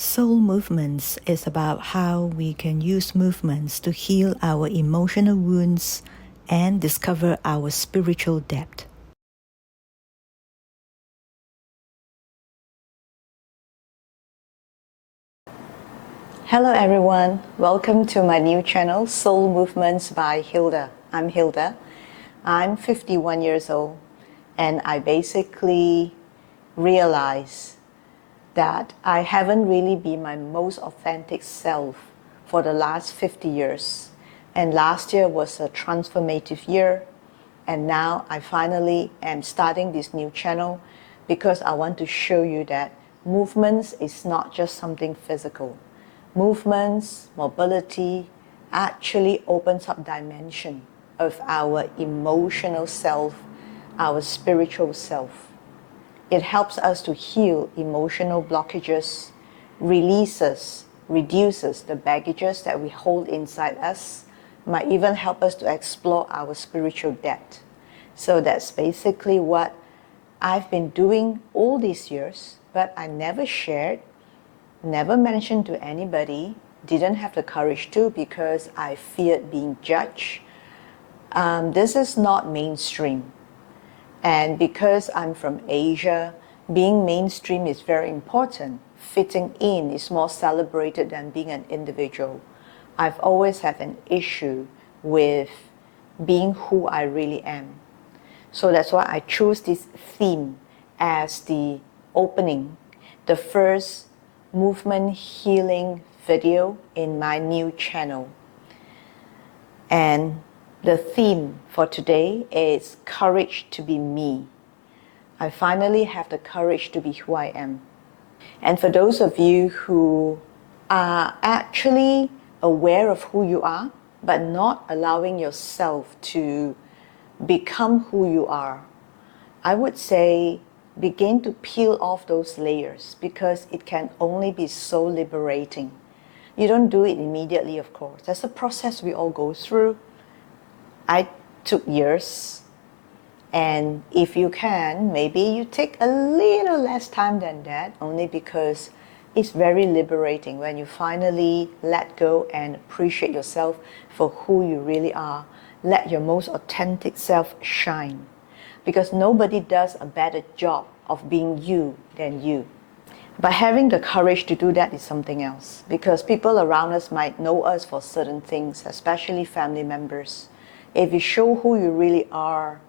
Soul Movements is about how we can use movements to heal our emotional wounds and discover our spiritual depth. Hello everyone, welcome to my new channel, Soul Movements by Hilda. I'm Hilda. I'm 51 years old and I basically realized that I haven't really been my most authentic self for the last 50 years. And last year was a transformative year. And now I finally am starting this new channel because I want to show you that movements is not just something physical. Movements, mobility actually opens up dimension of our emotional self, our spiritual self. It helps us to heal emotional blockages, reduces the baggages that we hold inside us, might even help us to explore our spiritual depth. So that's basically what I've been doing all these years, but I never shared, never mentioned to anybody, didn't have the courage to because I feared being judged. This is not mainstream. And because I'm from Asia, being mainstream is very important. Fitting in is more celebrated than being an individual. I've always had an issue with being who I really am. So that's why I chose this theme as the opening, the first movement healing video in my new channel. And the theme for today is courage to be me. I finally have the courage to be who I am. And for those of you who are actually aware of who you are, but not allowing yourself to become who you are, I would say begin to peel off those layers because it can only be so liberating. You don't do it immediately, of course. That's a process we all go through. I took years, and if you can, maybe you take a little less time than that, only because it's very liberating when you finally let go and appreciate yourself for who you really are. Let your most authentic self shine, because nobody does a better job of being you than you. But having the courage to do that is something else, because people around us might know us for certain things, especially family members. If you show who you really are,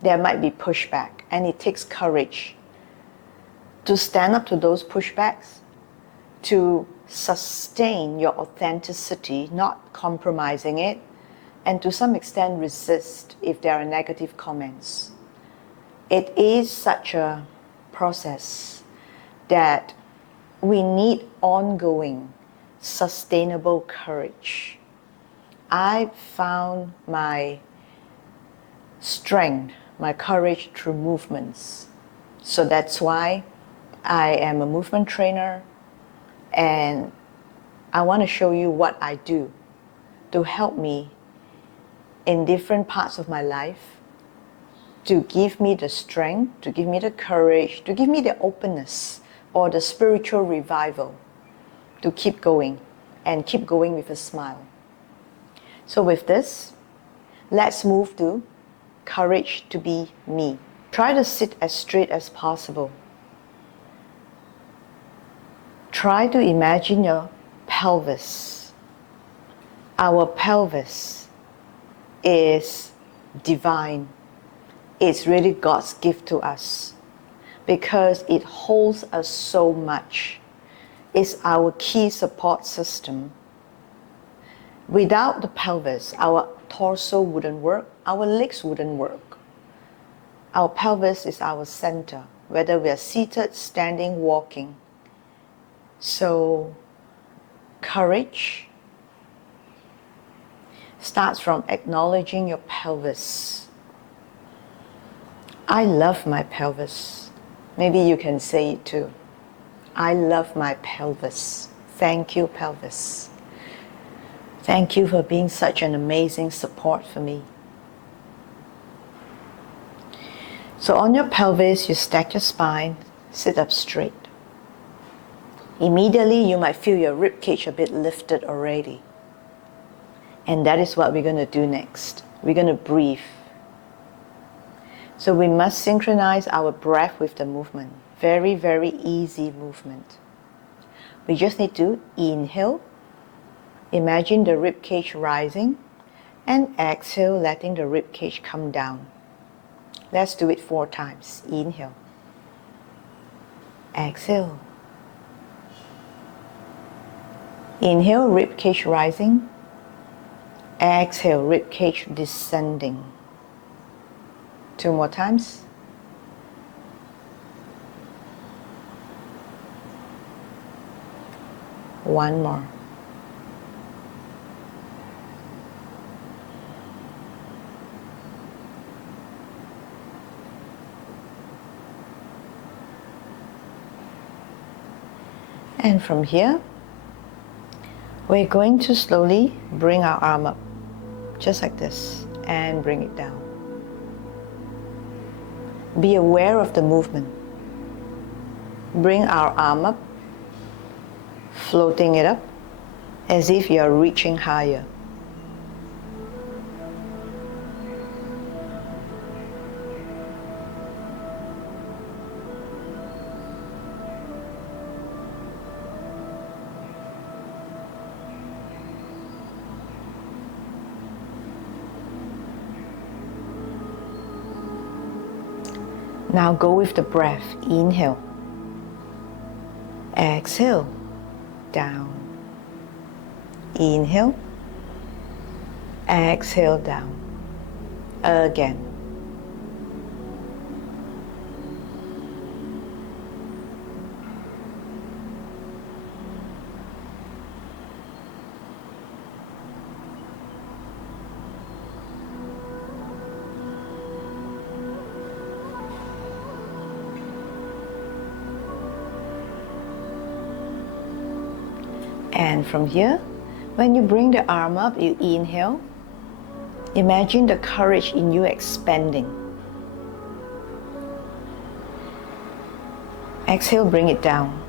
there might be pushback, and it takes courage to stand up to those pushbacks, to sustain your authenticity, not compromising it, and to some extent resist if there are negative comments. It is such a process that we need ongoing, sustainable courage. I found my strength, my courage through movements. So that's why I am a movement trainer, and I want to show you what I do to help me in different parts of my life, to give me the strength, to give me the courage, to give me the openness or the spiritual revival to keep going and keep going with a smile. So with this, let's move to courage to be me. Try to sit as straight as possible. Try to imagine your pelvis. Our pelvis is divine. It's really God's gift to us because it holds us so much. It's our key support system. Without the pelvis, our torso wouldn't work, our legs wouldn't work. Our pelvis is our center, whether we are seated, standing, walking. So, courage starts from acknowledging your pelvis. I love my pelvis. Maybe you can say it too. I love my pelvis. Thank you, pelvis. Thank you for being such an amazing support for me. So on your pelvis, you stack your spine, sit up straight. Immediately you might feel your rib cage a bit lifted already. And that is what we're going to do next. We're going to breathe. So we must synchronize our breath with the movement. Very, very easy movement. We just need to inhale, imagine the rib cage rising, and exhale, letting the rib cage come down. Let's do it 4 times. Inhale. Exhale. Inhale, rib cage rising. Exhale, rib cage descending. 2 more times. One more. And from here, we're going to slowly bring our arm up, just like this, and bring it down. Be aware of the movement. Bring our arm up, floating it up, as if you're reaching higher. Now go with the breath. Inhale. Exhale. Down. Inhale. Exhale down. Again. And from here, when you bring the arm up, you inhale. Imagine the courage in you expanding. Exhale, bring it down.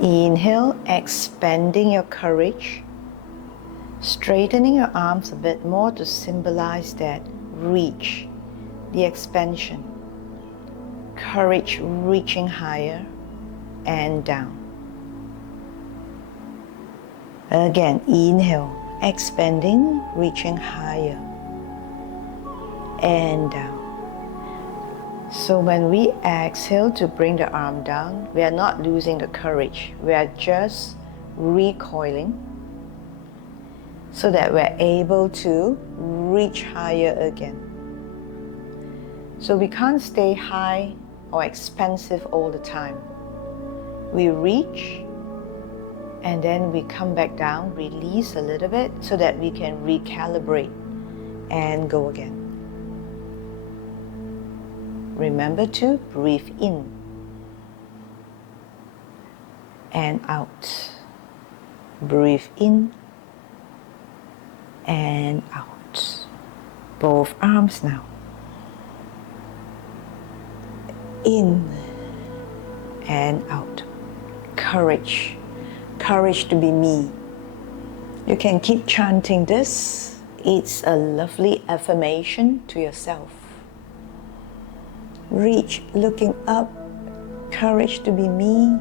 Inhale, expanding your courage, straightening your arms a bit more to symbolize that reach, the expansion, courage reaching higher and down. Again, inhale, expanding, reaching higher and down. So when we exhale to bring the arm down, we are not losing the courage. We are just recoiling so that we're able to reach higher again. So we can't stay high or expansive all the time. We reach and then we come back down, release a little bit so that we can recalibrate and go again. Remember to breathe in and out. Breathe in and out. Both arms now. In and out. Courage. Courage to be me. You can keep chanting this. It's a lovely affirmation to yourself. Reach, looking up, courage to be me,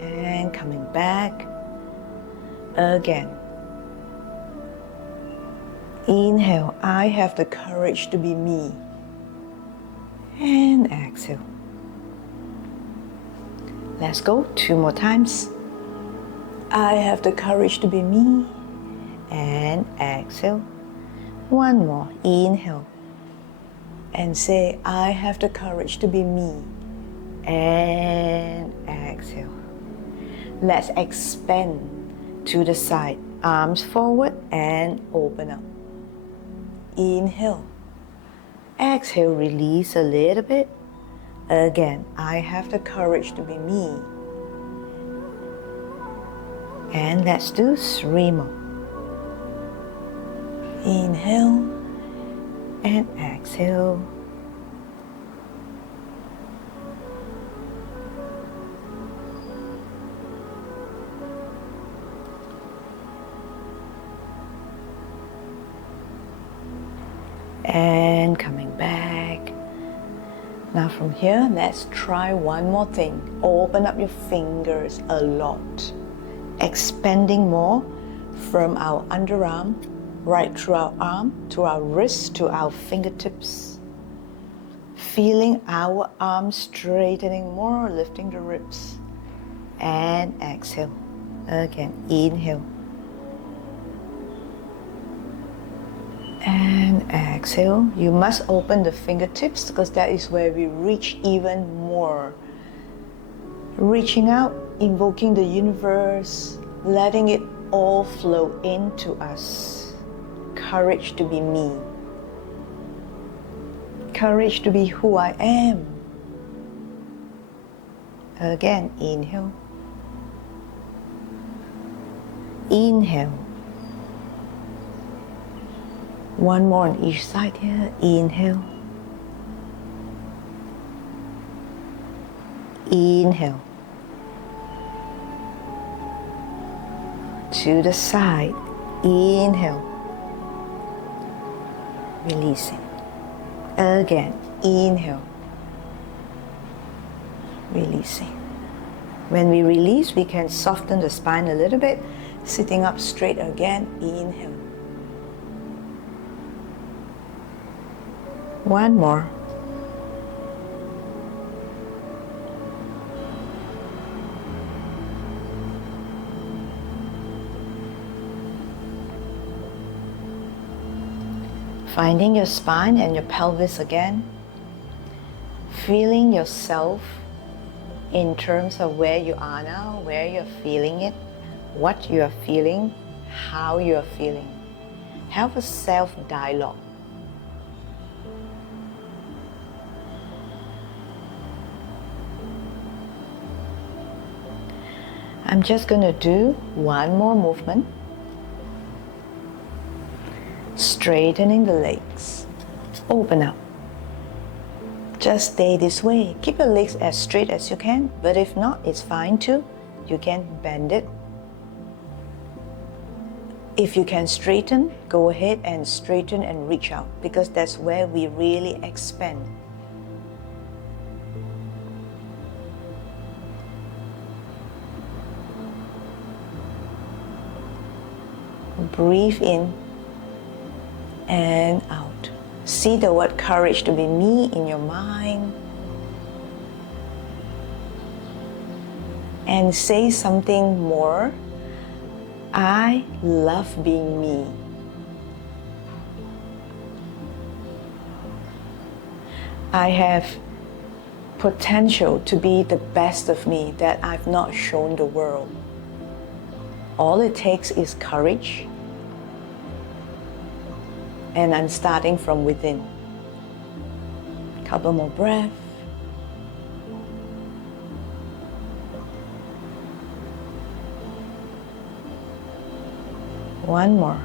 and coming back again. Inhale, I have the courage to be me. and exhale. Let's go 2 more times. I have the courage to be me, and exhale. 1 more, inhale, and say, I have the courage to be me, and exhale. Let's expand to the side, arms forward and open up. Inhale, exhale, release a little bit. Again, I have the courage to be me. And let's do 3 more. Inhale and exhale. And coming back. Now from here, let's try one more thing. Open up your fingers a lot. Expanding more from our underarm, right through our arm, to our wrist, to our fingertips. Feeling our arms straightening more, lifting the ribs. And exhale. Again, inhale. And exhale. You must open the fingertips because that is where we reach even more. Reaching out, invoking the universe, letting it all flow into us. Courage to be me. Courage to be who I am. Again, inhale. Inhale. 1 more on each side here. Inhale. Inhale. To the side. Inhale. Releasing. Again. Inhale. Releasing. When we release, we can soften the spine a little bit. Sitting up straight again. Inhale. 1 more. Finding your spine and your pelvis again. Feeling yourself in terms of where you are now, where you're feeling it, what you are feeling, how you are feeling. Have a self-dialogue. I'm just going to do 1 more movement. Straightening the legs. Open up. Just stay this way. Keep your legs as straight as you can, but if not, it's fine too. You can bend it. If you can straighten, go ahead and straighten and reach out, because that's where we really expand. Breathe in and out. See the word courage to be me in your mind. And say something more. I love being me. I have potential to be the best of me that I've not shown the world. All it takes is courage. And I'm starting from within. Couple more breaths. One more.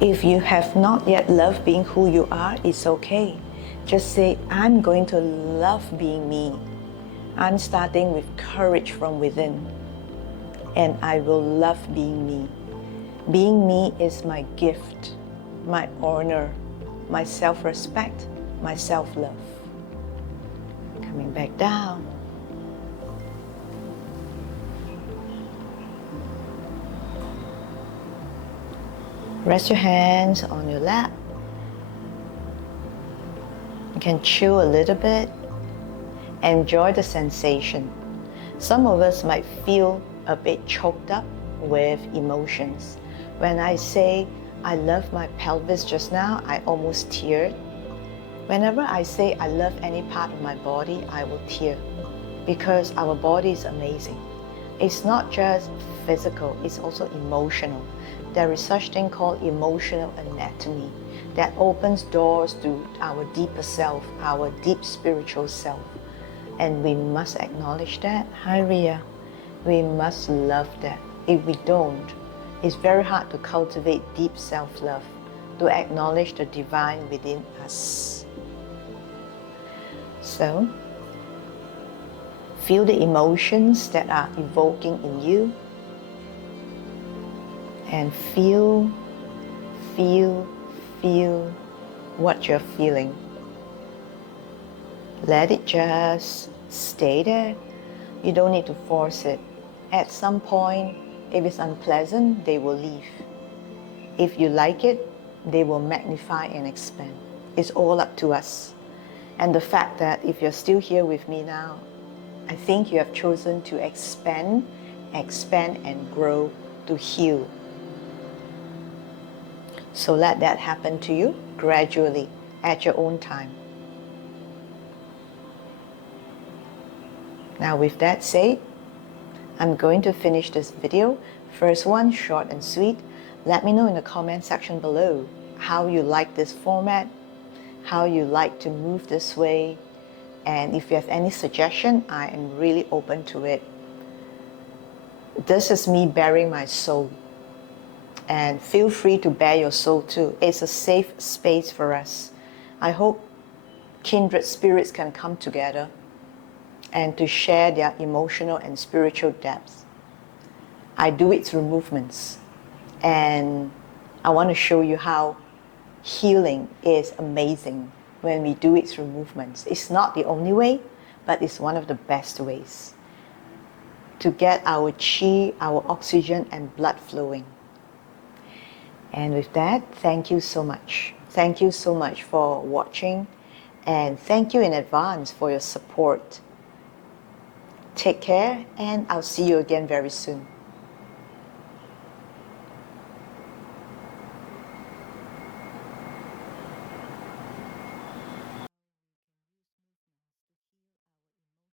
If you have not yet loved being who you are, it's okay. Just say, I'm going to love being me. I'm starting with courage from within. And I will love being me. Being me is my gift, my honor, my self-respect, my self-love. Coming back down. Rest your hands on your lap. You can chill a little bit. Enjoy the sensation. Some of us might feel a bit choked up with emotions. When I say I love my pelvis just now, I almost teared. Whenever I say I love any part of my body, I will tear, because our body is amazing. It's not just physical, it's also emotional. There is such thing called emotional anatomy that opens doors to our deeper self, our deep spiritual self. And we must acknowledge that. Hi Ria. We must love that. If we don't, it's very hard to cultivate deep self-love, to acknowledge the divine within us. So, feel the emotions that are evoking in you, and feel what you're feeling. Let it just stay there. You don't need to force it. At some point, if it's unpleasant, they will leave. If you like it, they will magnify and expand. It's all up to us. And the fact that if you're still here with me now, I think you have chosen to expand and grow, to heal. So let that happen to you gradually, at your own time. Now with that said, I'm going to finish this video. First one, short and sweet. Let me know in the comment section below how you like this format, how you like to move this way, and if you have any suggestion, I am really open to it. This is me bearing my soul, and feel free to bear your soul too. It's a safe space for us. I hope kindred spirits can come together and to share their emotional and spiritual depths. I do it through movements, and I want to show you how healing is amazing when we do it through movements. It's not the only way, but it's one of the best ways to get our chi, our oxygen and blood flowing. And with that, thank you so much. Thank you so much for watching, and thank you in advance for your support. Take care, and I'll see you again very soon.